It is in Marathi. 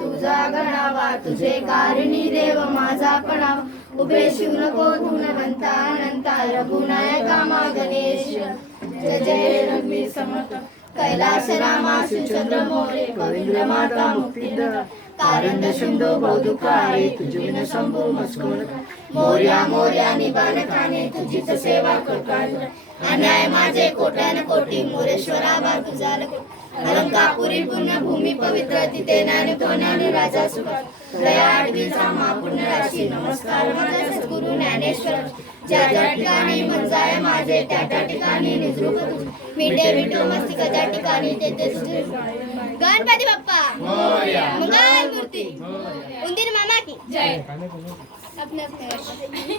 तुझा गणावा, तुझे कारणी देव माझा पणावा. उभे शिव नको गुणवंता अनंता, रघुनायका मा गणेश. जय जय रघुवीर समर्थ, कैलास रामा शिवचंद्र मोरे. पवित्र माता मुक्तीदाता, कारंद सिंधू बहुदुःखारे. तुझे विन शंभू मस्कोर. मोर्या मोर्या निबाण खाणे, तुझीच सेवा करतात. अन्याय माझे कोट्यान कोटी, मोरेश्वरा बा तुझा लको. अलंकापुरी पुण्यभूमी पवित्र, तिथे ज्ञानकोण्याने राजा सुखात. दया आडवीचा महापुण्य राशी, नमस्कार माझ्या सद्गुरु ज्ञानेश्वर. ज्या ज्या ठिकाणी मन जाय माझे, त्या त्या ठिकाणी निजरूप तुझे. मिटे मिटो मस्तिका ज्या ठिकाणी, तेथे तुझे. गणपती बाप्पा मंगल मूर्ती, उंदीर मामा की जय. अपने अपने